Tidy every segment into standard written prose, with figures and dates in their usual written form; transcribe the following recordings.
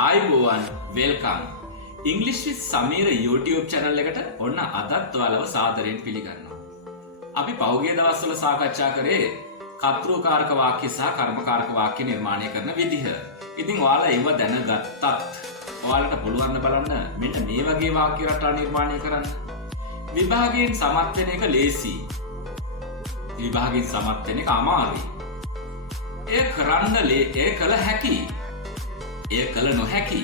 ආයුබෝවන් welcome English with Sameera YouTube channel එකට ඔන්න අදත් ඔයාලව සාදරයෙන් පිළිගන්නවා. අපි පහුගිය දවස්වල සාකච්ඡා කරේ කර්තෘකාරක වාක්‍ය සහ කර්මකාරක වාක්‍ය නිර්මාණය කරන විදිහ. ඉතින් ඔයාලා ඒව දැනගත්තත් ඔයාලට පුළුවන් ද බලන්න මෙන්න මේ වගේ වාක්‍ය රටා නිර්මාණය කරන්න. විභාගයෙන් සමත් වෙන එක ලේසි. විභාගයෙන් සමත් වෙන එක අමාරුයි. එය කරන්න එය කළ හැකියි. එය කළ නොහැකි.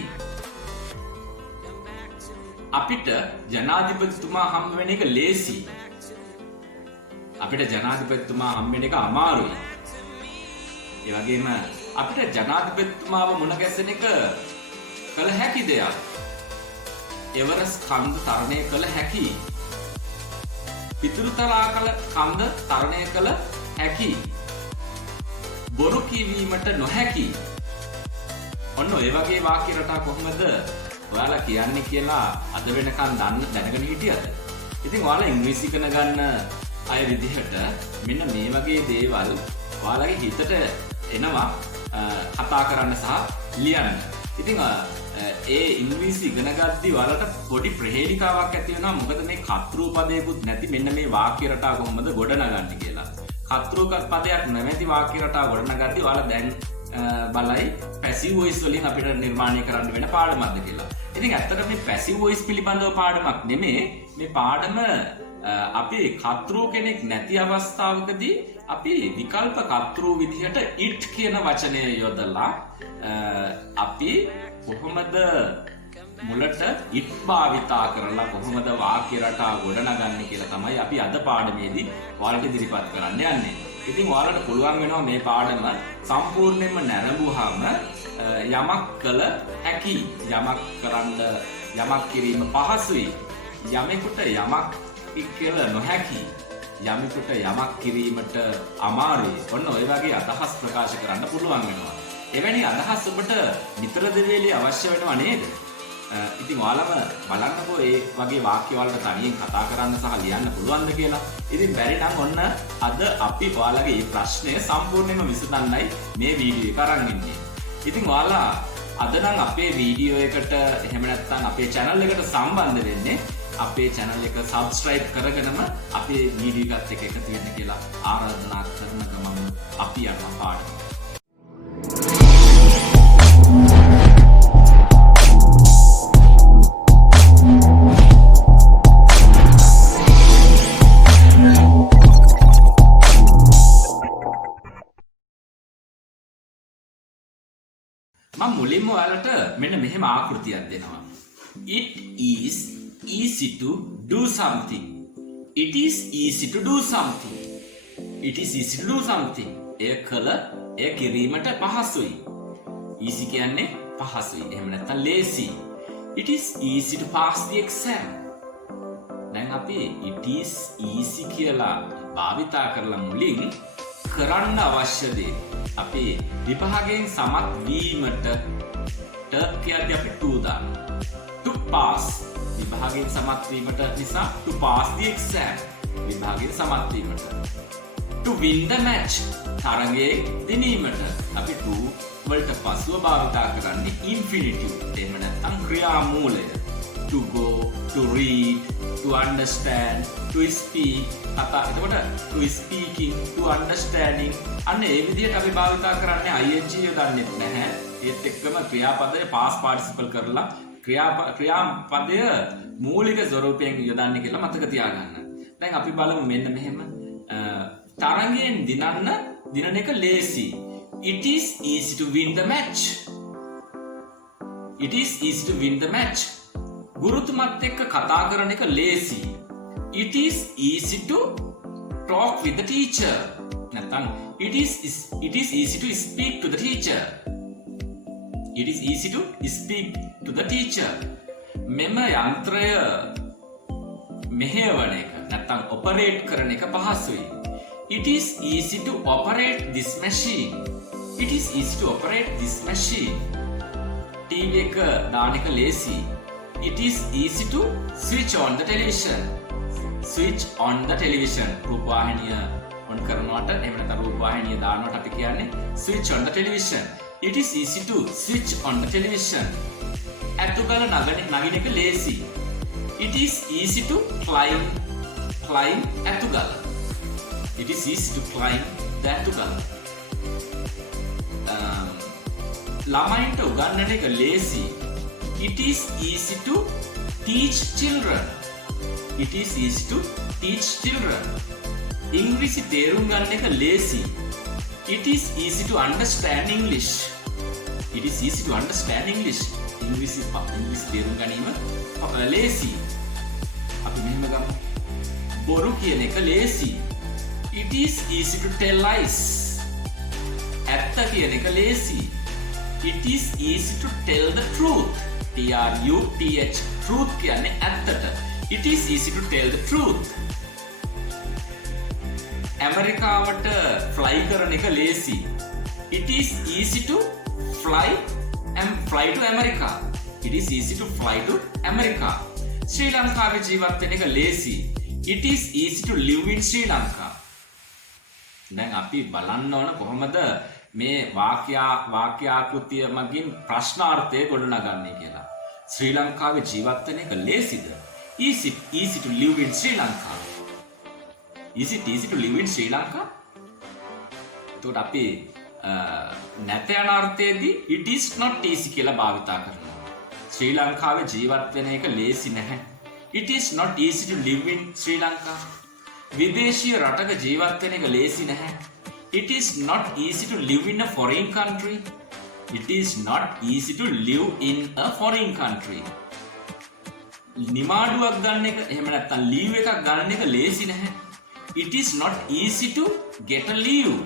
අපිට ජනාධිපතිතුමා හම් වෙන එක ලේසි. අපිට ජනාධිපතිතුමා හම් වෙන එක අමාරුයි. ඒ වගේම අපිට ජනාධිපතිතුමාව මුණ ගැසෙන එක කළ හැකි දෙයක්. එවරස් කන්ද තරණය කළ හැකි. පිතුරුතලා කළ කන්ද තරණය කළ හැකි. බොරු කියවීමට නොහැකි. ඔන්න ඔය වගේ වාක්‍ය රටා කොහොමද ඔයාලා කියන්නේ කියලා අද වෙනකන් දැනගෙන හිටියද? ඉතින් ඔයාලා ඉංග්‍රීසි ඉගෙන ගන්න අය විදිහට මෙන්න මේ වගේ දේවල් ඔයාලගේ හිතට එනවා කතා කරන්න සහ ලියන්න. ඉතින් ඒ ඉංග්‍රීසි ඉගෙන ගද්දී ඔයාලට පොඩි ප්‍රහේලිකාවක් ඇති වෙනවා. මොකද මේ කර්තෘ පදයකුත් නැති මෙන්න මේ වාක්‍ය රටා කොහොමද ගොඩනගන්නේ කියලා. කර්තෘ පදයක් නැමැති වාක්‍ය රටා ගොඩනගද්දී ඔයාලා දැන් බලයි පැසිව් වොයිස් වලින් අපිට නිර්මාණය කරන්න වෙන පාඩමක්ද කියලා. ඉතින් ඇත්තට මේ පැසිව් වොයිස් පිළිබඳව පාඩමක් නෙමේ. මේ පාඩම අපි කර්තෘ කෙනෙක් නැති අවස්ථාවකදී අපි විකල්ප කර්තෘ විදිහට it කියන වචනය යොදලා අපි කොහොමද මුලට it භාවිතා කරලා කොහොමද වාක්‍ය රටා ගොඩනගන්නේ කියලා තමයි අපි අද පාඩමේදී ඔයාලට ඉදිරිපත් කරන්න යන්නේ. ඉතින් ඔයාලට පුළුවන් වෙනවා මේ පාඩම සම්පූර්ණයෙන්ම නැරඹුවාම යමක් කළ හැකි, යමක් කරන්න, යමක් කිරීම පහසුයි, යමෙකුට යමක් කළ නොහැකි, යමෙකුට යමක් කිරීමට අමාරුයි. ඔන්න ඔය වගේ අදහස් ප්‍රකාශ කරන්න පුළුවන් වෙනවා. එවැනි අදහස් ඔබට නිතර දෙවේලේ අවශ්‍ය වෙනවා නේද? ඉතින් ඔයාලම බලන්නකෝ ඒ වගේ වාක්‍ය වලට තනියෙන් කතා කරන්න සහ ලියන්න පුළුවන්ද කියලා. ඉතින් බැරි නම් ඔන්න අද අපි ඔයාලගේ මේ ප්‍රශ්නය සම්පූර්ණයෙන්ම විසඳන්නයි මේ වීඩියෝ එක අරන් ඉන්නේ. ඉතින් ඔයාලා අද නම් අපේ වීඩියෝ එකට එහෙම නැත්නම් අපේ channel එකට සම්බන්ධ වෙන්නේ අපේ channel එක subscribe කරගෙනම අපේ වීඩියෝ එකත් එක්ක එකතු වෙන්න කියලා ආරාධනා කරන ගමන් අපි යනවා පාඩමට. මම මුලින්ම ඔයාලට මෙන්න මෙහෙම ආකෘතියක් දෙනවා. It is easy to do something. It is easy to do something. It is easy to do something. එය කිරීමට පහසුයි. easy කියන්නේ පහසුයි. එහෙම නැත්නම් lazy. It is easy to pass the exam. දැන් අපි it is easy කියලා භාවිතා කරලා මුලින් කරන්න අවශ්‍ය දේ අපි විභාගයෙන් සමත් වීමට කියද්දී අපි to දානවා. To pass විභාගයෙන් සමත් වීමට නිසා to pass the exam විභාගයෙන් සමත් වීමට. To win the match තරගයේ දිනීමට අපි to වලට පසුව භාවිතා කරන්නේ infinitive. එහෙම නැත්නම් ක්‍රියාමූලය. To go, to read, to understand, to speak. එතකොට to speaking, to understanding අන්න ඒ විදිහට අපි භාවිතා කරන්නේ ing යොදන්නේ නැහැ. ඒත් එක්කම ක්‍රියාපදයේ past participle කරලා ක්‍රියාපදය මූලික ස්වරූපයෙන් යොදන්නේ කියලා මතක තියාගන්න. දැන් අපි බලමු මෙන්න මෙහෙම තරගයෙන් දිනන එක ලේසි. It is easy to win the match. It is easy to win the match. ගුරුතුමත් එක්ක කතා කරන එක ලේසි. It is easy to talk with the teacher. නැත්නම් it is easy to speak to the teacher. It is easy to speak to the teacher. මෙම යන්ත්‍රය මෙහෙයවන එක නැත්නම් operate කරන එක පහසුයි. It is easy to operate this machine. It is easy to operate this machine. TV එක දාන එක ලේසි. It is easy to switch on the television. Switch on the television. රූපවාහිනිය on කරනවට එහෙම නැත්නම් රූපවාහිනිය දානවට අපි කියන්නේ switch on the television. It is easy to switch on the television. ඇත්තු ගල නගින එක ලේසි. It is easy to climb ඇත්තු ගල. It is easy to climb the ඇත්තු ගල. ළමයින්ට උගන්නන එක ලේසි. It is easy to teach children. It is easy to teach children. ඉංග්‍රීසි තේරුම් ගන්න එක ලේසි. It is easy to understand English. It is easy to understand English. ඉංග්‍රීසි තේරුම් ගැනීම ලේසි. අපි මෙහෙම ගමු. බොරු කියන එක ලේසි. It is easy to tell lies. ඇත්ත කියන එක ලේසි. It is easy to tell the truth. T-R-U-T-H. Truth කියන්නේ ඇත්තට. It is easy to tell the truth. ඇමරිකාවට fly කරන එක ලේසි. It is easy to fly to America. It is easy to fly to America. ශ්‍රී ලංකාවේ ජීවත් වෙන එක ලේසි. It is easy to live in Sri Lanka. දැන් අපි බලන්න ඕන කොහොමද මේ වාක්‍යාකෘතිය මගින් ප්‍රශ්නාර්ථය ගොඩනගන්නේ කියලා. ශ්‍රී ලංකාවේ ජීවත් වෙන එක ලේසිද? Is it easy to live in Sri Lanka? Is it easy to live in Sri Lanka? එතකොට අපි නැත යන අර්ථයේදී it is not easy කියලා භාවිතා කරනවා. ශ්‍රී ලංකාවේ ජීවත් වෙන එක ලේසි නැහැ. It is not easy to live in Sri Lanka. විදේශීය රටක ජීවත් වෙන එක ලේසි නැහැ. It is not easy to live in a foreign country. It is not easy to live in a foreign country. නිමාඩුවක් ගන්න එක එහෙම නැත්නම් leave එකක් ගන්න එක ලේසි නැහැ. It is not easy to get a leave.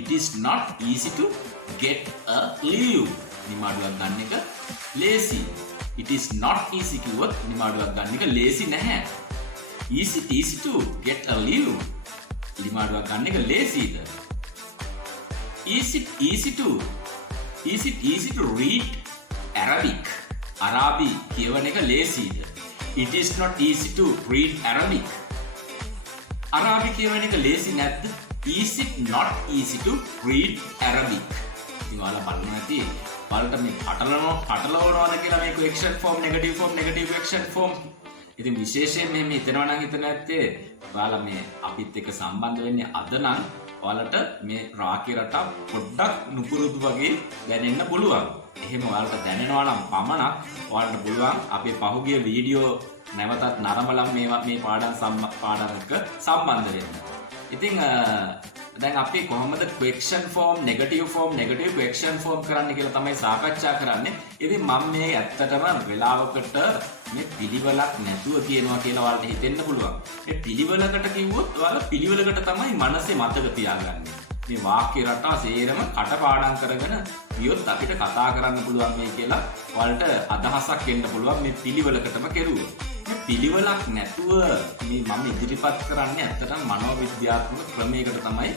It is not easy to get a leave. නිමාඩුවක් ගන්න එක ලේසි. It is not easy කිව්වොත් නිමාඩුවක් ගන්න එක ලේසි නැහැ. Is it easy to get a leave? නිමාඩුවක් ගන්න එක ලේසිද? Is it easy to read Arabic? අරාබි කියවන එක ලේසිද? It is not easy to read Arabic. අරාබි කියවන එක ලේසි නැද්ද? Is it not easy to read Arabic? ඉතින් ඔයාලා බලන්න ඇති ඔයාලට මේ පටලවනවාද කියලා මේ question form negative question form. ඉතින් විශේෂයෙන් මෙහෙම හිතනවා නම් හිතන ඇත්තේ ඔයාලා මේ අපිත් එක්ක සම්බන්ධ වෙන්නේ අද නම් ඔයාලට මේ රාකී රටා පොඩ්ඩක් නුපුරුදු වගේ දැනෙන්න පුළුවන්. එහෙම ඔයාලට දැනෙනවා නම් පමණක් ඔයාලට පුළුවන් අපේ පහුගිය වීඩියෝ නැවතත් නරඹලා මේ පාඩම් එක්ක සම්බන්ධ වෙන්න. ඉතින් දැන් අපි කොහොමද question form negative question form කරන්න කියලා තමයි සාකච්ඡා කරන්නේ. ඉතින් මම මේ ඇත්තටම වෙලාවකට මේ පිළිවෙලක් නැතුව කියනවා කියලා ඔයාලට හිතෙන්න පුළුවන්. මේ පිළිවෙලකට කිව්වොත් ඔයාලා පිළිවෙලකට තමයි මනසේ මතක තියාගන්නේ. මේ වාක්‍ය රටා සේරම කටපාඩම් කරගෙන ගියොත් අපිට කතා කරන්න පුළුවන් මේ කියලා ඔයාලට අදහසක් එන්න පුළුවන් මේ පිළිවෙලකටම කෙරුවොත්. පිළිවෙලක් නැතුව මේ මම ඉදිරිපත් කරන්නේ ඇත්තටම මනෝවිද්‍යාත්මක ක්‍රමයකට තමයි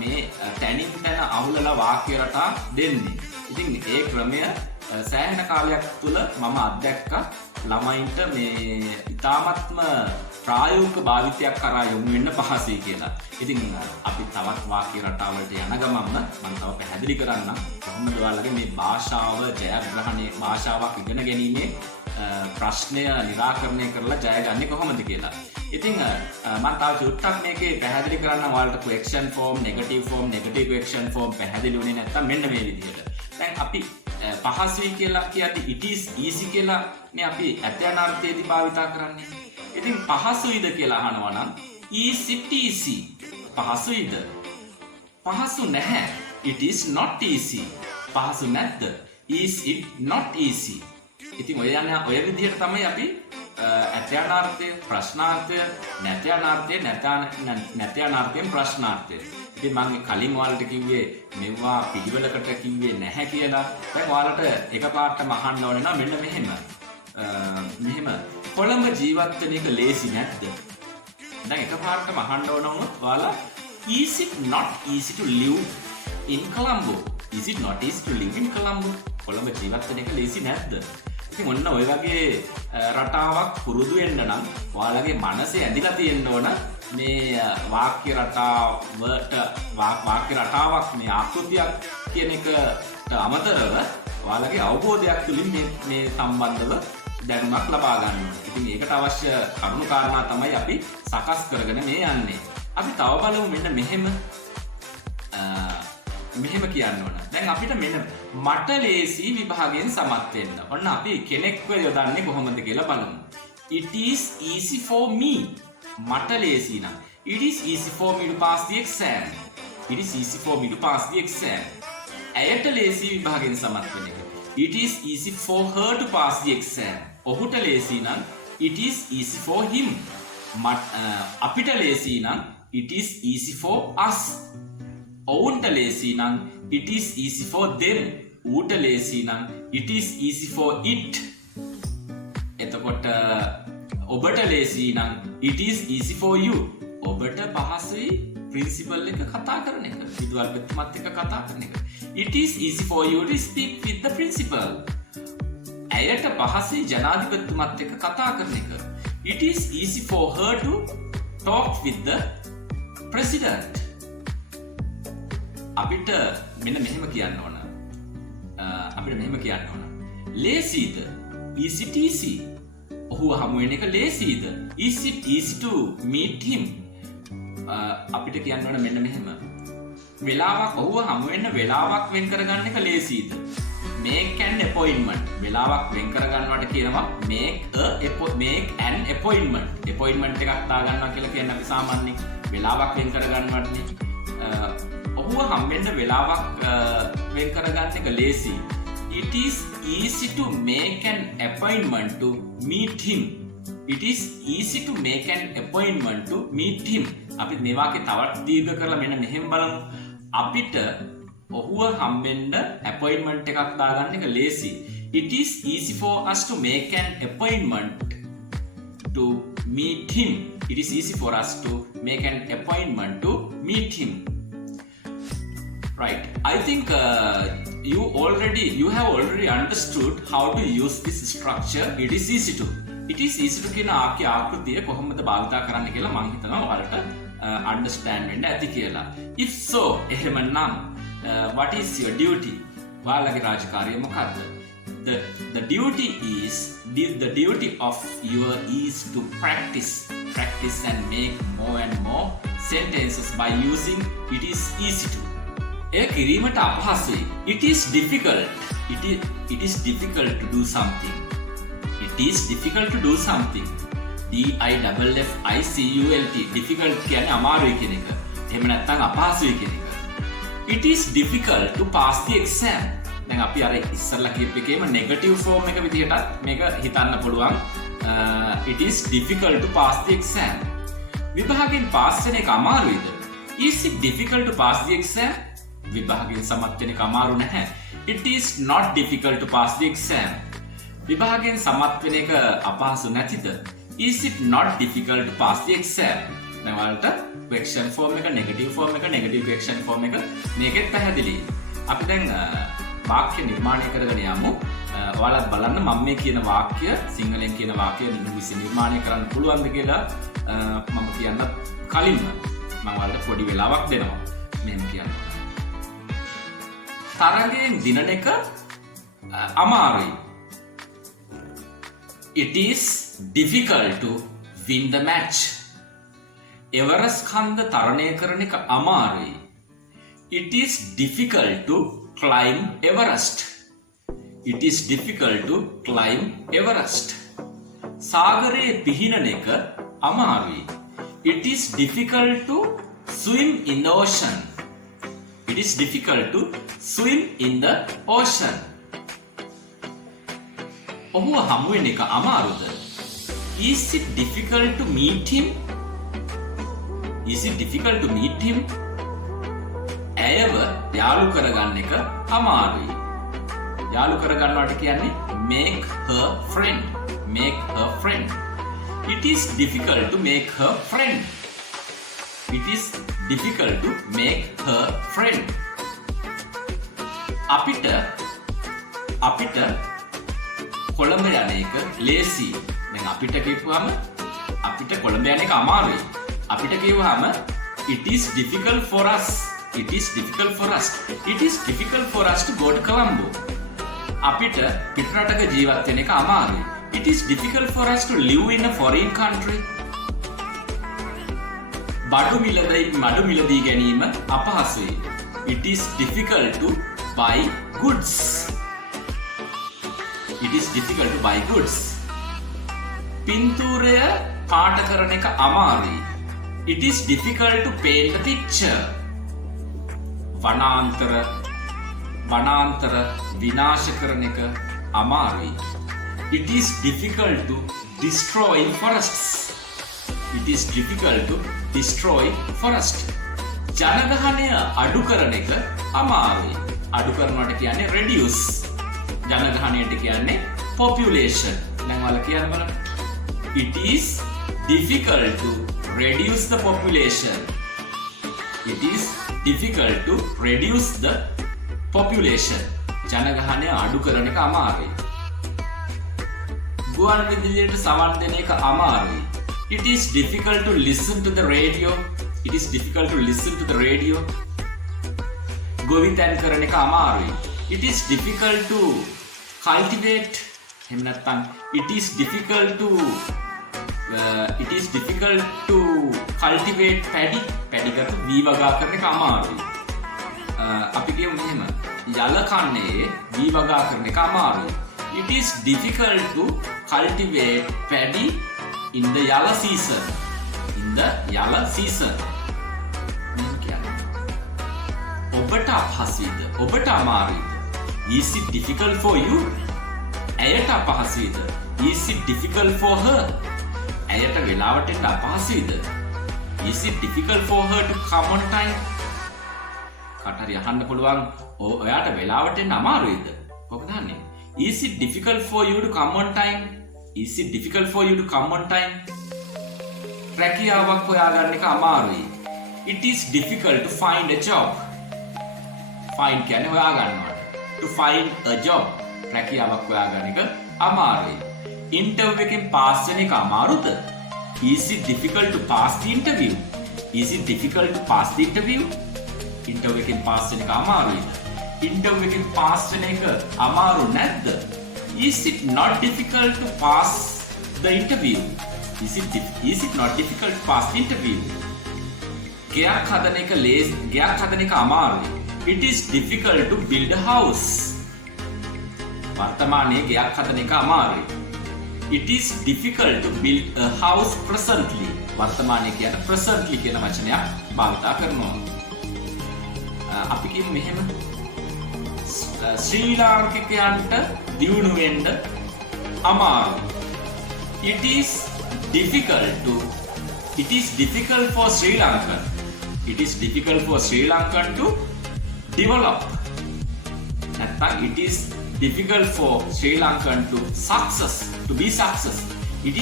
මේ තැනින් තැන අහුලලා වාක්‍ය රටා දෙන්නේ. ඉතින් ඒ ක්‍රමය සෑහෙන කාලයක් තුල මම අත්දැක්කා ළමයින්ට මේ ඉතාමත්ම ප්‍රායෝගික භාවිතයක් කරා යොමු වෙන්න පහසුයි කියලා. ඉතින් අපි තවත් වාක්‍ය රටාවලට යන ගමන්ම මම තව පැහැදිලි කරන්නම් කොහොමද ඔයාලගේ මේ භාෂාවක් ඉගෙන ගැනීමේ ප්‍රශ්නය නිරාකරණය කරලා ජය ගන්න කොහොමද කියලා. ඉතින් මම තව චුට්ටක් මේකේ පැහැදිලි කරන්න ඔයාලට question form negative question form පැහැදිලි වුණේ නැත්තම් මෙන්න මේ විදිහට. දැන් අපි පහසුයි කියලා කියන්නේ it is easy කියලා නේ අපි අධ්‍යයනාර්ථයේදී භාවිතා කරන්නේ. ඉතින් පහසුයිද කියලා අහනවා නම් is it easy? පහසුයිද? පහසු නැහැ. It is not easy. පහසු නැද්ද? Is it not easy? ඉතින් ඔය විදිහට තමයි අපි අධ්‍යයනාර්ථය, ප්‍රශ්නාර්ථය, නැත්‍යානාර්ථයෙන් ප්‍රශ්නාර්ථය. ඉතින් මම කලින් ඔයාලට කිව්වේ මෙවුවා පිළිවෙලකට කිව්වේ නැහැ කියලා. දැන් ඔයාලට එකපාරටම අහන්න ඕනේ නම් මෙන්න මෙහෙම කොළඹ ජීවත් වෙන එක ලේසි නැද්ද? දැන් එකපාරටම අහන්න ඕන වුණොත් ඔයාලා is it not easy to live in Colombo? Is it not easy to live in Colombo? Colombo ජීවත් වෙන එක ලේසි නැද්ද? ඉතින් ඔන්න ඔය වගේ රටාවක් පුරුදු වෙන්න නම් ඔයාලගේ මනසේ ඇඳිලා තියෙන්න ඕන මේ වාක්‍ය රටාවට වාක්‍ය රටාවක් මේ ආකෘතියක් කියන එකට අමතරව ඔයාලගේ අවබෝධයක් තුළින් මේ සම්බන්ධව දැනුමක් ලබා ගන්න ඕනේ. ඉතින් ඒකට අවශ්‍ය කරුණු කාරණා තමයි අපි සකස් කරගෙන මේ යන්නේ. අපි තව බලමු මෙන්න මෙහෙම කියන්න ඕන. දැන් අපිට මෙන්න මට ලේසි විභාගයෙන් සමත් වෙන්න. ඔන්න අපි කෙනෙක්ව යොදන්නේ කොහොමද කියලා බලමු. It is easy for me. මට ලේසි නම්. It is easy for me to pass the exam. It is easy for me to pass the exam. ඇයට ලේසි විභාගයෙන් සමත් වෙන එක. It is easy for her to pass the exam. ඔහුට ලේසි නම් it is easy for him. අපිට ලේසි නම් it is easy for us. ඔවුන්ට ලේසි නම් it is easy for them. ඌට ලේසි නම් it is easy for it. එතකොට ඔබට ලේසි නම් it is easy for you. ඔබට පහසුයි ප්‍රින්සිපල් එක කතා කරන එක. විදුහල්පතිතුමත් එක්ක කතා කරන එක. It is easy for you to speak with the principal. ඇයට පහසුයි ජනාධිපතිතුමත් එක්ක කතා කරන එක. It is easy for her to talk with the president. අපිට මෙන්න මෙහෙම කියන්න ඕන. ලේසිද? Is it easy? ඔහු හමු වෙන එක ලේසිද? Is it easy to meet him? අපිට කියන්න ඕන මෙන්න මෙහෙම. වෙලාවක් ඔහුව හමු වෙන්න වෙලාවක් වෙන් කරගන්න එක ලේසිද? Make an appointment. වෙලාවක් වෙන් කරගන්නවට කියනවා make an appointment. appointment එකක් දාගන්නවා කියලා කියන්නේ අපි සාමාන්‍යයෙන් වෙලාවක් වෙන් කරගන්නවටනේ. ඔහුව හම්බෙන්න වෙලාවක් වෙන් කරගන්න එක ලේසි. It is easy to make an appointment to meet him. It is easy to make an appointment to meet him. අපි මේ වාක්‍යය තවත් දීර්ඝ කරලා මෙන්න මෙහෙම බලමු. අපිට ඔහුව හම්බෙන්න appointment එකක් දාගන්න එක ලේසි. It is easy for us to make an appointment to meet him. It is easy for us to make an appointment to meet him. Right. I think you have already understood how to use this structure. It is easy to. It is easy to කියන ආකෘතිය කොහොමද භාවිතා කරන්න කියලා මම හිතනවා ඔයාලට understand වෙන්න ඇති කියලා. If so, එහෙමනම් what is your duty? ඔයාලගේ රාජකාරිය මොකක්ද? The duty of your is to practice and make more and more sentences by using it is easy to. එය කිරීමට අපහසුයි. It is difficult. It is difficult to do something. It is difficult to do something. DIFFICULT. Difficult කියන්නේ අමාරුයි කියන එක. එහෙම නැත්නම් අපහසුයි කියන එක. It is difficult to pass the exam. දැන් අපි අර ඉස්සරලා කියපු එකේම negative form එක විදිහටත් මේක හිතන්න පුළුවන්. It is difficult to pass the exam. විභාගයෙන් පාස් වෙන එක අමාරුයිද? Is it difficult to pass the exam? විභාගයෙන් සමත් වෙන එක අමාරු නැහැ. It is not difficult to pass the exam. විභාගයෙන් සමත් වෙන එක අපහසු නැතිද? Is it not difficult to pass the exam? දැන් ඔයාලට question form එක negative form එක negative question form එක මේකෙත් පැහැදිලි. අපි දැන් වාක්‍ය නිර්මාණය කරගෙන යමු. ඔයාලත් බලන්න මම මේ කියන වාක්‍ය සිංහලෙන් කියන වාක්‍ය ඉංග්‍රීසියෙන් නිර්මාණය කරන්න පුළුවන්ද කියලා මම කියන්න කලින්ම මම ඔයාලට පොඩි වෙලාවක් දෙනවා. මෙහෙම කියන්න. තරගයෙන් දිනන එක අමාරුයි. It is difficult to win the match. එවරස් කන්ද තරණය කරන එක අමාරුයි. It is difficult to climb Everest. It is difficult to climb Everest. සාගරයේ පිහිනන එක අමාරුයි. It is difficult to swim in the ocean. It is difficult to swim in the ocean. ඔහුව හමු වෙන එක අමාරුද? Is it difficult to meet him? Is it difficult to meet him? ඇයව යාළු කරගන්න එක අමාරුයි. යාළු කරගන්නවට කියන්නේ make her friend. Make her friend. It is difficult to make her friend. It is difficult to make her friend. අපිට කොළඹ යන එක ලේසි. දැන් අපිට කියපුවම අපිට කොළඹ යන එක අමාරුයි. අපිට කියවහම it is difficult for us. It is difficult for us. It is difficult for us to go to Colombo. අපිට පිටරටක ජීවත් වෙන එක අමාරුයි. It is difficult for us to live in a foreign country. බඩු මිලදී ගැනීම අපහසුයි. It is difficult to buy goods. It is difficult to buy goods. පින්තූරය පාට කරන එක අමාරුයි. It is difficult to paint a picture. වනාන්තර විනාශ කරන එක අමාරුයි. It is difficult to destroy forests. It is difficult to destroy forest. ජනගහනය අඩු කරන එක අමාරුයි. අඩු කරනවට කියන්නේ reduce. ජනගහනයට කියන්නේ population. දැන් ඔයාලා කියන්න බලන්න. It is difficult to reduce the population. It is difficult to reduce the population. ජනගහනය අඩු කරන එක අමාරුයි. ගුවන් විදුලියට සවන් දෙන එක අමාරුයි. It is difficult to listen to the radio. It is difficult to listen to the radio. ගොවිතැන් කරන එක අමාරුයි. It is difficult to cultivate. එහෙම නැත්නම් it is difficult to cultivate paddy. paddy ගත වී වගා කරන එක අමාරුයි. අපි කියමු මෙහෙම. යල කන්නේ වී වගා කරන එක අමාරුයි. It is difficult to cultivate paddy in the yala season. In the yala season. ඔබට අපහසුයිද? ඔබට අමාරුයිද? Is it difficult for you? ඇයට අපහසුයිද? Is it difficult for her? ඇයට වෙලාවට එන්න අපහසුයිද? Is it difficult for her to come on time? කාටරි අහන්න පුළුවන් ඔයාට වෙලාවට එන්න අමාරුයිද? කොහොමද අහන්නේ? Is it difficult for you to come on time? Is it difficult for you to come on time? රැකියාවක් හොයාගන්න එක අමාරුයි. It is difficult to find a job. Find කියන්නේ හොයාගන්නවට. To find a job. රැකියාවක් හොයාගන්න එක අමාරුයි. Interview එකෙන් pass වෙන එක අමාරුද? Is it difficult to pass the interview? Is it difficult to pass the interview? Interview එකෙන් pass වෙන එක අමාරුයිද? Interview එකෙන් pass වෙන එක අමාරු නැද්ද? Is it not difficult to pass the interview? Is it not difficult to pass the interview? ගෙයක් හදන එක අමාරුයි. It is difficult to build a house. වර්තමානයේ ගෙයක් හදන එක අමාරුයි. It is difficult to build a house presently. වර්තමානයේ කියන presently කියන වචනයක් භාවිතා කරනවා. අපි කියමු මෙහෙම. ශ්‍රී ලාංකිකයන්ට දියුණු වෙන්න අමාරුයි. It is difficult for Sri Lankan. It is difficult for Sri Lankan to develop. නැත්නම් it is difficult for Sri Lankan to be success. It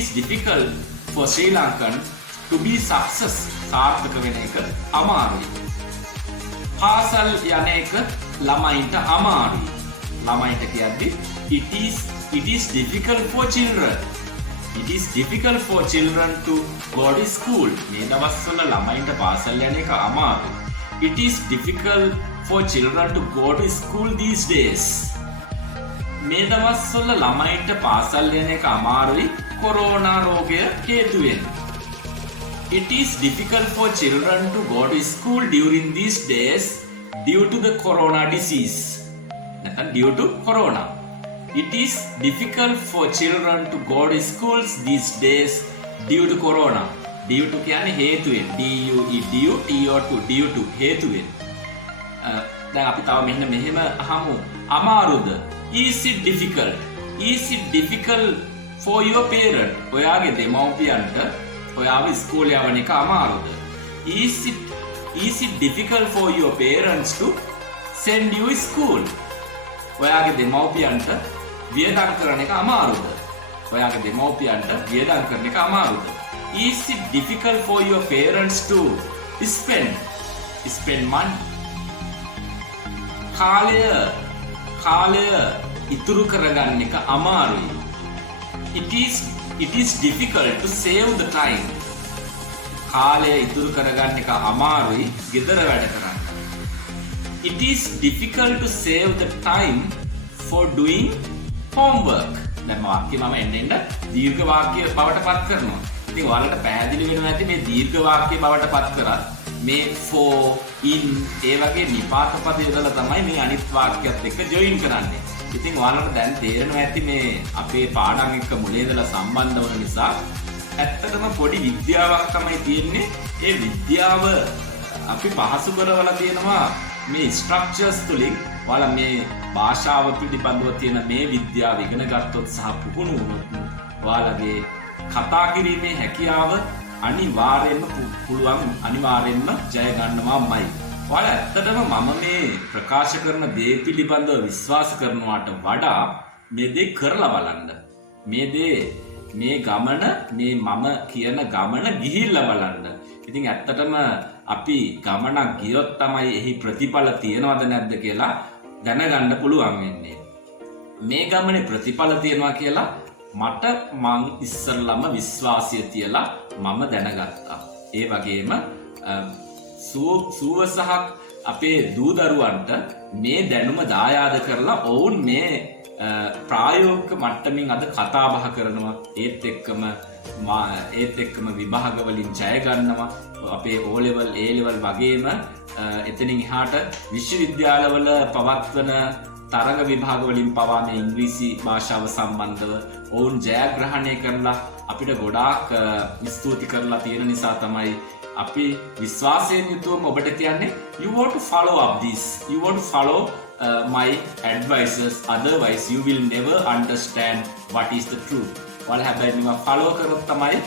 is difficult for Sri Lankan to be success. සාර්ථක වෙන එක අමාරුයි. පාසල් යන එක ළමයින්ට අමාරුයි. ළමයින්ට කියද්දි it is difficult for children. It is difficult for children to go to school. මේ දවස්වල ළමයින්ට පාසල් යන එක අමාරුයි. It is difficult for children to go to school these days. මේ දවස්වල ළමයින්ට පාසල් යන එක අමාරුයි කොරෝනා රෝගය හේතුවෙන්. It is difficult for children to go to school during these days due to the corona disease. නැත්නම් due to corona. It is difficult for children to go to schools these days due to corona. Due to කියන්නේ හේතුවෙන්. due to හේතුවෙන්. දැන් අපි තව මෙහෙම අහමු. අමාරුද? Is it difficult? Is it difficult for your parent? ඔයාගේ දෙමව්පියන්ට ඔයාව ඉස්කෝලේ යවන එක අමාරුද? Is it difficult for your parents to send you school? ඔයාගේ දෙමව්පියන්ට වියදම් කරන එක අමාරුද? ඔයාගේ දෙමව්පියන්ට වියදම් කරන එක අමාරුද? Is it difficult for your parents to spend money? කාලය ඉතුරු කරගන්න එක අමාරුයි. It is difficult to save the time. කාලය ඉතුරු කරගන්න එක අමාරුයි ගෙදර වැඩ කරන්න. It is difficult to save the time for doing homework. දැන් වාක්‍ය මම එන්න දීර්ඝ වාක්‍ය බවට පත් කරනවා. ඉතින් ඔයාලට පැහැදිලි වෙනවා ඇති මේ දීර්ඝ වාක්‍ය බවට පත් කරත් මේ for in ඒ වගේ නිපාත පද යොදලා තමයි මේ අනිත් වාක්‍යයත් එක්ක ජොයින් කරන්නේ. ඉතින් ඔයාලට දැන් තේරෙනවා ඇති මේ අපේ පාඩම් එක්ක මුලින් ඉඳලා සම්බන්ධ වන නිසා ඇත්තටම පොඩි විද්‍යාවක් තමයි තියෙන්නේ. ඒ විද්‍යාව අපි පහසු කරවලා තියෙනවා මේ ස්ට්‍රක්චර්ස් තුලින්. ඔයාලා මේ භාෂාව පිළිබඳව තියෙන මේ විද්‍යාව ඉගෙන ගත්තොත් සහ පුහුණු වුණොත් ඔයාලගේ කතා කිරීමේ හැකියාව අනිවාර්යයෙන්ම පුළුවන් අනිවාර්යයෙන්ම ජය ගන්නවාමයි. ඔයාලා ඇත්තටම මම මේ ප්‍රකාශ කරන දේ පිළිබඳව විශ්වාස කරනවාට වඩා මේ දේ කරලා බලන්න. මේ ගමන මේ මම කියන ගමන ගිහිල්ලා බලන්න. ඉතින් ඇත්තටම අපි ගමනක් ගියොත් තමයි එහි ප්‍රතිඵල තියනවද නැද්ද කියලා දැනගන්න පුළුවන් වෙන්නේ. මේ ගමනේ ප්‍රතිඵල තියනවා කියලා මං ඉස්සල්ලාම විශ්වාසය තියලා මම දැනගත්තා. ඒ වගේම සුවසහක් අපේ දූ දරුවන්ට මේ දැනුම දායාද කරලා ඔවුන් මේ ප්‍රායෝගික මට්ටමින් අද කතා බහ කරනවා. ඒත් එක්කම විභාග වලින් ජය ගන්නවා. අපේ O level A level වගේම එතනින් එහාට විශ්වවිද්‍යාලවල පවත්වන තරග විභාග වලින් පවා මේ ඉංග්‍රීසි භාෂාව සම්බන්ධව ඔවුන් ජයග්‍රහණය කරලා අපිට ගොඩාක් ස්තුති කරලා තියෙන නිසා තමයි අපි විශ්වාසයෙන් යුතුවම ඔබට කියන්නේ you want to follow up this, you want to follow my advices, otherwise you will never understand what is the truth. ඔයාලා හැබැයි මේවා follow කරොත් තමයි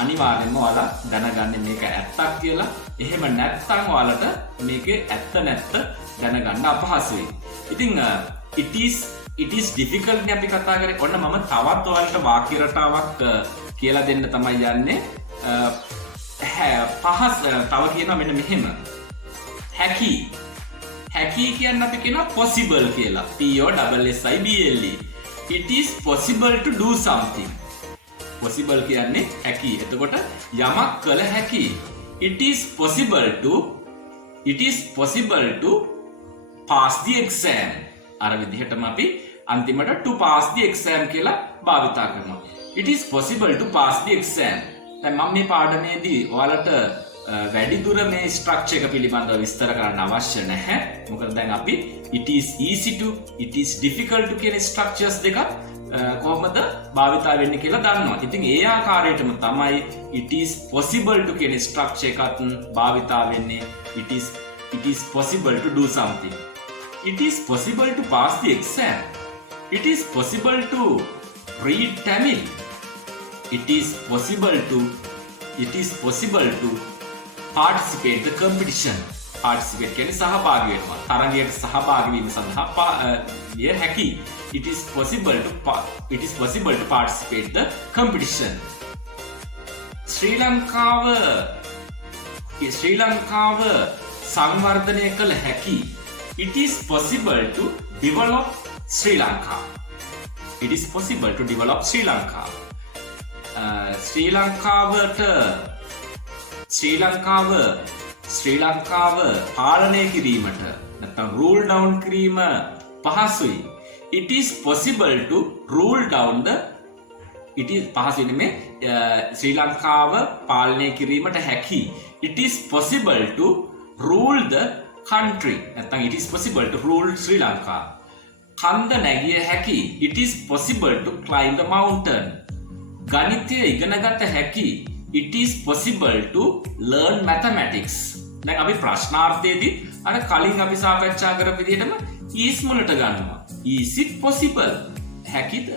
අනිවාර්යෙන්ම ඔයාලා දැනගන්නේ මේක ඇත්තක් කියලා. එහෙම නැත්නම් ඔයාලට මේකේ ඇත්ත නැත්ත දැනගන්න අපහසුයි. ඉතින් it is difficult නේ අපි කතා කරේ. ඔන්න මම තවත් ඔයාලට වාක්‍ය රටාවක් කියලා දෙන්න තමයි යන්නේ. තව කියනවා මෙන්න මෙහෙම. හැකි කියන්නේ අපි කියනවා possible කියලා. POSSIBLE. It is possible to do something. possible කියන්නේ හැකි. එතකොට යමක් කළ හැකි. It is possible to pass the exam. අර විදිහටම අපි අන්තිමට to pass the exam කියලා භාවිතා කරනවා. It is possible to pass the exam. දැන් මම මේ පාඩමේදී ඔයාලට වැඩිදුර මේ ස්ට්‍රක්චර් එක පිළිබඳව විස්තර කරන්න අවශ්‍ය නැහැ. මොකද දැන් අපි it is easy to, it is difficult to කියන ස්ට්‍රක්චර්ස් දෙක කොහොමද භාවිතා වෙන්නේ කියලා දන්නවා. ඉතින් ඒ ආකාරයටම තමයි it is possible to කියන ස්ට්‍රක්චර් එකත් භාවිතා වෙන්නේ. It is possible to do something. It is possible to pass the exam. It is possible to read Tamil. It is possible to participate the competition. Participate කියන්නේ සහභාගී වෙනවා. තරගයට සහභාගී වීම සඳහා හැකි. It is possible to participate the competition. ශ්‍රී ලංකාව සංවර්ධනය කළ හැකි. It is possible to develop Sri Lanka. It is possible to develop Sri Lanka. ශ්‍රී ලංකාව පාලනය කිරීමට නැත්නම් rule down කිරීම පහසුයි. It is possible to rule down ශ්‍රී ලංකාව පාලනය කිරීමට හැකි. It is possible to rule the country. නැත්නම් it is possible to rule Sri Lanka. කන්ද නැගිය හැකි. It is possible to climb the mountain. ගණිතය ඉගෙනගත හැකි. It is possible to learn mathematics. දැන් අපි ප්‍රශ්නාර්ථයේදී අර කලින් අපි සාකච්ඡා කරපු විදිහටම is මුලට ගන්නවා. Is it possible? හැකිද?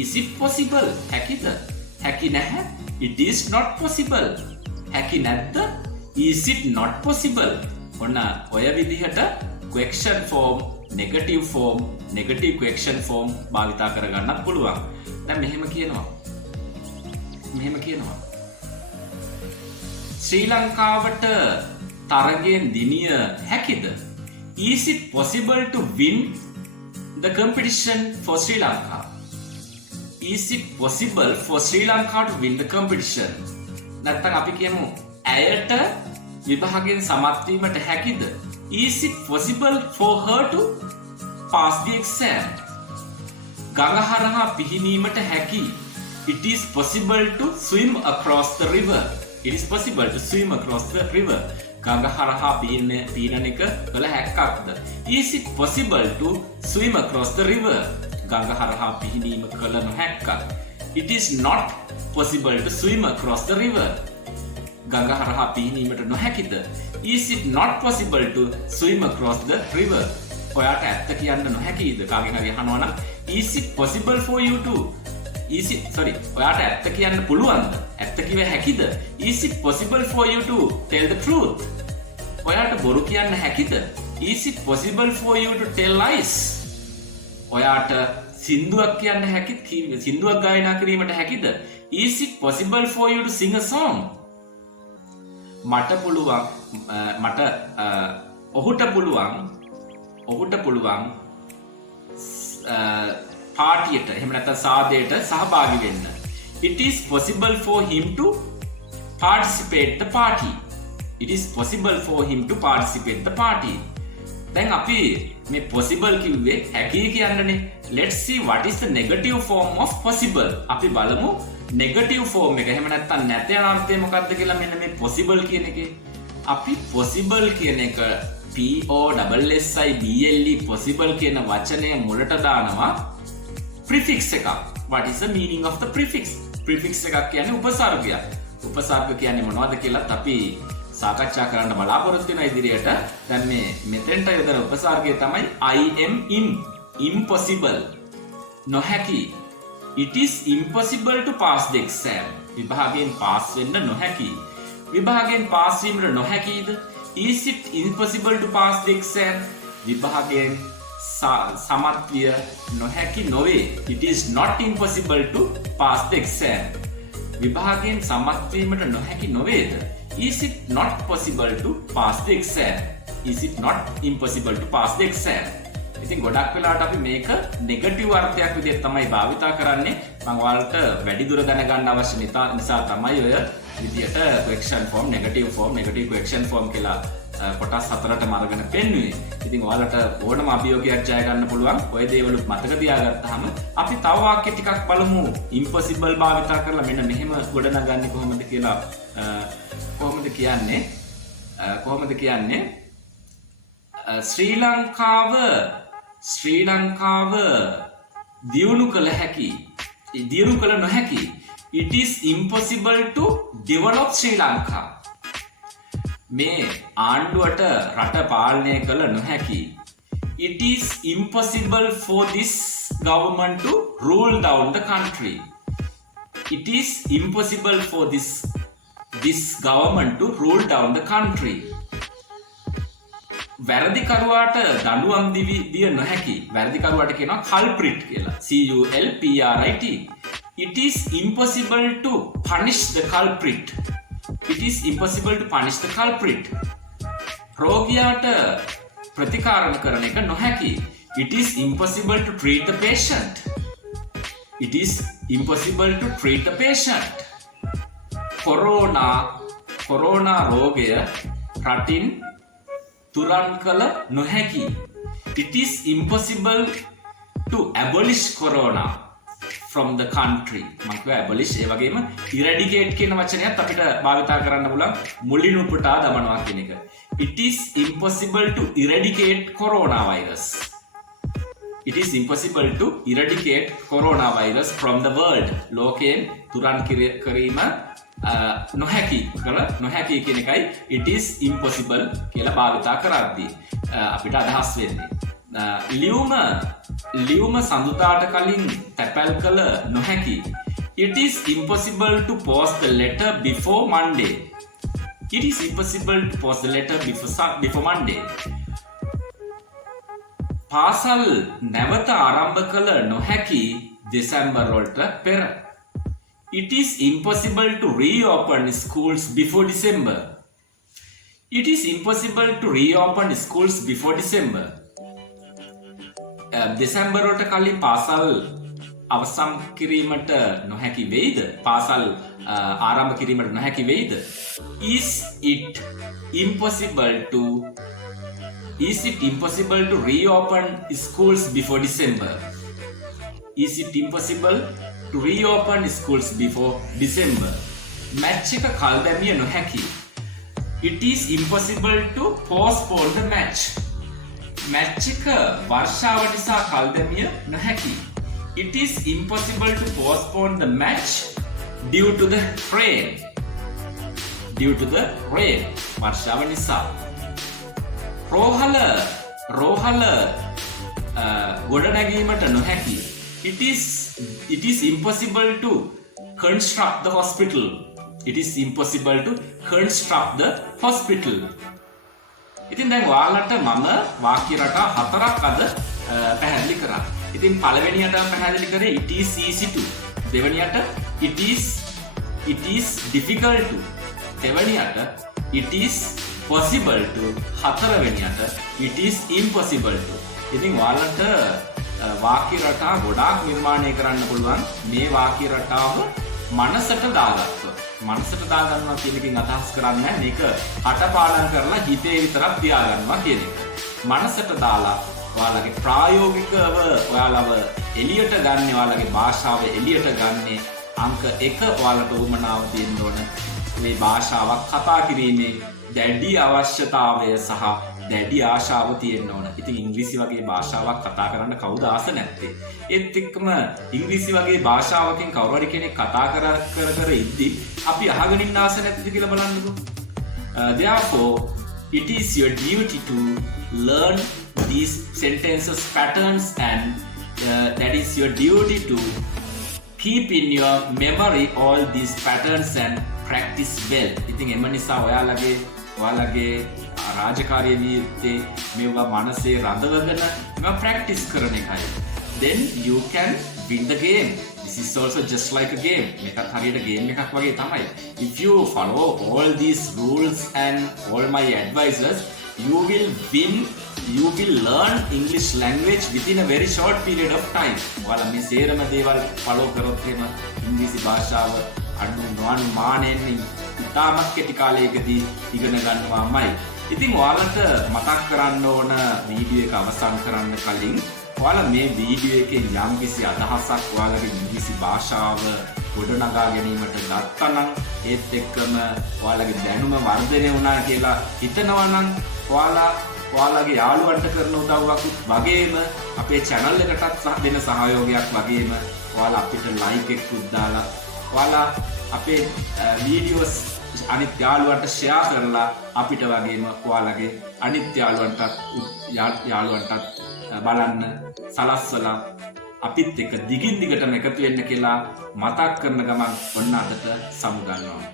Is it possible? හැකිද? හැකි නැහැ. It is not possible. හැකි නැද්ද? Is it not possible? ඔන්න ඔය විදිහට question form, negative form, negative question form භාවිතා කරගන්නත් පුළුවන්. දැන් මෙහෙම කියනවා. ශ්‍රී ලංකාවට තරගයෙන් දිනිය හැකිද? Is it possible to win the competition for Sri Lanka? Is it possible for Sri Lanka to win the competition? නැත්තම් අපි කියමු ඇයට විභාගයෙන් සමත් වීමට හැකිද? Is it possible for her to pass the exam? ගඟ හරහා පිහිනීමට හැකි. It is possible to swim across the river. It is possible to swim across the river. ගඟ හරහා පීනන එක කළ හැක්කක්ද? Is it possible to swim across the river? ගඟ හරහා පිහිනීම කළ නොහැක්කක්. It is not possible to swim across the river. ගඟ හරහා පිහිනීමට නොහැකිද? Is it not possible to swim across the river? ඔයාට ඇත්ත කියන්න නොහැකිද? කාගෙන් හරි අහනවා නම් is it possible for you to ඔයාට ඇත්ත කියන්න පුළුවන්ද? ඇත්ත කිව හැකිද? Is it possible for you to tell the truth? ඔයාට බොරු කියන්න හැකිද? Is it possible for you to tell lies? ඔයාට සින්දුවක් කියන්න හැකිද? සින්දුවක් ගායනා කිරීමට හැකිද? Is it possible for you to sing a song? ඔහුට පුළුවන් පාටියට එහෙම නැත්නම් සාදයට සහභාගී වෙන්න. It is possible for him to participate the party. It is possible for him to participate the party. දැන් අපි මේ possible කිව්වේ හැකි කියන්නනේ. Let's see what is the negative form of possible. අපි බලමු negative form එක. එහෙම නැත්නම් නැත යන අර්ථය මොකක්ද කියලා මෙන්න මේ possible කියන එකේ. අපි possible කියන එක POSSIBLE possible කියන වචනය මුලට දානවා prefix එකක්. What is the meaning of the prefix? Prefix එකක් කියන්නේ උපසර්ගයක්. උපසර්ග කියන්නේ මොනවද කියලාත් අපි සාකච්ඡා කරන්න බලාපොරොත්තු වෙන ඉදිරියට. දැන් මේ මෙතෙන්ට යොදන උපසර්ගය තමයි I am impossible. නොහැකි. It is impossible to pass the exam. විභාගයෙන් පාස් වෙන්න නොහැකි. විභාගයෙන් පාස් වීමට නොහැකිද? Is it impossible to pass the exam? විභාගයෙන් සමත් විය නොහැකි නොවේ. It is not impossible to pass the exam. විභාගයෙන් සමත් වීමට නොහැකි නොවේද? Is it not possible to pass the exam? Is it not impossible to pass the exam? ඉතින් ගොඩක් වෙලාවට අපි මේක නෙගටිව් අර්ථයක් විදිහට තමයි භාවිතා කරන්නේ. මම ඔයාලට වැඩි දුර දැනගන්න අවශ්‍ය නිසා තමයි ඔය විදිහට question form, negative question form කියලා කොටස් හතරටම අරගෙන පෙන්වුවේ. ඉතින් ඔයාලට ඕනම අභියෝගයක් ජය ගන්න පුළුවන්. ඔය දේවලුත් මතක තියාගත්තාම අපි තව වාක්‍ය ටිකක් බලමු. impossible භාවිතා කරලා මෙන්න මෙහෙම ගොඩනගන්නේ කොහොමද කියලා. කොහොමද කියන්නේ ශ්‍රී ලංකාව දියුණු කළ නොහැකි. It is impossible to develop Sri Lanka. මේ ආණ්ඩුවට රට පාලනය කළ නොහැකි. It is impossible for this government to rule down the country. It is impossible for this government to rule down the country. වැරදිකරුවාට දඬුවම් දිය නොහැකි. වැරදිකරුවාට කියනවා culprit කියලා. CULPRIT. It is impossible to punish the culprit. It is impossible to punish the culprit. රෝගියාට ප්‍රතිකාරණ කරන එක නොහැකි. It is impossible to treat the patient. It is impossible to treat the patient. Corona රෝගය රටින් තුරන් කළ නොහැකි. It is impossible to abolish corona from the country. මම කිව්වා abolish ඒ වගේම eradicate කියන වචනයත් අපිට භාවිතා කරන්න පුළුවන් මුලින් උපුටා දමනවා කියන එක. It is impossible to eradicate coronavirus. It is impossible to eradicate coronavirus from the world. ලෝකයෙන් තුරන් කිරීම නොහැකි කියන එකයි it is impossible කියලා භාවිතා කරද්දී අපිට අදහස් වෙන්නේ. ලියුම සඳුදාට කලින් තැපැල් කළ නොහැකි. It is impossible to post the letter before Monday. It is impossible to post the letter before Monday. පාසල් නැවත ආරම්භ කළ නොහැකි දෙසැම්බර් වලට පෙර. It is impossible to reopen schools before December. It is impossible to reopen schools before December. December වලට කලින් පාසල් අවසන් කිරීමට නොහැකි වෙයිද? පාසල් ආරම්භ කිරීමට නොහැකි වෙයිද? Is it impossible to reopen schools before December? Is it impossible to reopen schools before December? Match එක කල් දැමිය නොහැකි. It is impossible to postpone the match. Match එක වර්ෂාව නිසා කල් දැමිය නොහැකි. It is impossible to postpone the match due to the rain. Due to the rain. වර්ෂාව නිසා. රෝහල ගොඩනැගීමට නොහැකි. It is impossible to construct the hospital. It is impossible to construct the hospital. ඉතින් දැන් ඔයාලට මම වාක්‍ය රටා 4ක් අද පැහැදිලි කරා. ඉතින් පළවෙනියට පැහැදිලි කරේ it is easy to. දෙවෙනියට it is difficult to. දෙවෙනියට it is possible to. හතරවෙනියට it is impossible to. ඉතින් ඔයාලට වාක්‍ය රටා ගොඩාක් නිර්මාණය කරන්න පුළුවන් මේ වාක්‍ය රටාව මනසට දාගත්තොත්. මනසට දාගන්නවා කියන එකෙන් අදහස් කරන්නේ මේක අටපාඩම් කරලා හිතේ විතරක් තියාගන්නවා කියන එක. මනසට දාලා ඔයාලගේ ප්‍රායෝගිකව ඔයාලව එළියට ගන්න, ඔයාලගේ භාෂාව එළියට ගන්නේ අංක 1 ඔයාලට උවමනාව තියෙන්න ඕන. මේ භාෂාවක් කතා කිරීමේ දැඩි අවශ්‍යතාවය සහ දැඩි ආශාව තියෙන්න ඕන. ඉතින් ඉංග්‍රීසි වගේ භාෂාවක් කතා කරන්න කවුද ආස නැත්තේ? ඒත් එක්කම ඉංග්‍රීසි වගේ භාෂාවකින් කවුරු හරි කෙනෙක් කතා කර ඉද්දි අපි අහගෙන ඉන්න ආස නැද්ද කියලා බලන්නකෝ. Therefore, it is your duty to learn these sentences patterns and that is your duty to keep in your memory all these patterns and practice well. ඉතින් එම නිසා ඔයාලගේ රාජකාරිය වියත්තේ මේවා මනසේ රඳවගෙන මේවා ප්‍රැක්ටිස් කරන එකයි. Then you can win the game. This is also just like a game. මේකත් හරියට ගේම් එකක් වගේ තමයි. If you follow all these rules and all my advices, you will learn English language within a very short period of time. ඔයාලා මේ සේරම දේවල් follow කරොත් එහෙම ඉංග්‍රීසි භාෂාව මානෙන් ඉතාමත් කෙටි කාලයකදී ඉගෙන ගන්නවාමයි. ඉතින් ඔයාලට මතක් කරන්න ඕන වීඩියෝ එක අවසන් කරන්න කලින් ඔයාලා මේ වීඩියෝ එකෙන් යම්කිසි අදහසක් ඔයාලගේ ඉංග්‍රීසි භාෂාව ගොඩනගා ගැනීමට ගත්තා නම් ඒත් එක්කම ඔයාලගේ දැනුම වර්ධනය වුණා කියලා හිතනවා නම් ඔයාලගේ යාළුවන්ට කරන උදව්වක් වගේම අපේ channel එකටත් දෙන සහයෝගයක් වගේම ඔයාලා අපිට like එකකුත් දාලා ඔයාලා අපේ වීඩියෝස් අනිත් යාළුවන්ට ෂෙයා කරලා අපිට වගේම ඔයාලගේ අනිත් යාළුවන්ටත් බලන්න සලස්වලා අපිත් එක්ක දිගින් දිගටම එකතු වෙන්න කියලා මතක් කරන ගමන් ඔන්න අදට සමු ගන්නවා.